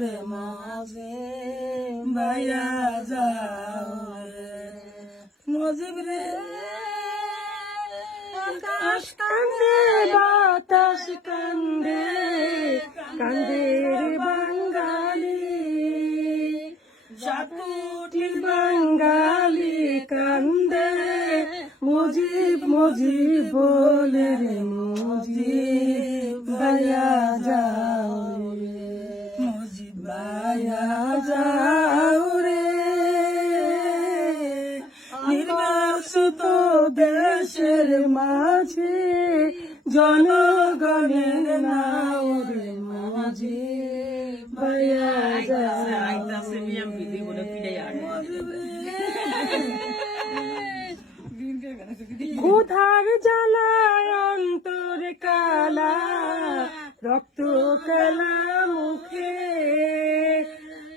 রে মাঝে ভাইয়া যাও রে মজিব রে আকাশ কান্দে বাতাস কান্দে কান্দে রে বাঙালি জাতুটির বাঙালি কান্দে মুজিব মুজিব বলে রে মুজিব ভাইয়া যাও রে মুজিব ভাইয়া যাও রে নির্বাসিত দেশের মাঝে জনগণের নাও রে মুজিব ভাইয়া যাও ক্ষুধার জ্বালায় অন্তর কালা রক্ত কালা মুখে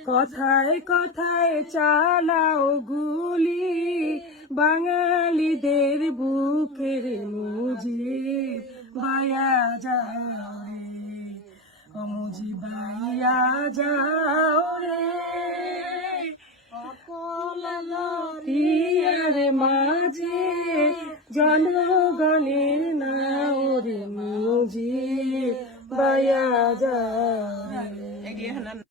কথায় কথায় চালাও গুলি বাঙালিদের বুকের মুজিব ভাইয়া যাও রে ও মুজিব ভাইয়া যাও রে ইয়ার মাঝে জনগণের নাও রে মুজিব ভাইয়া যাও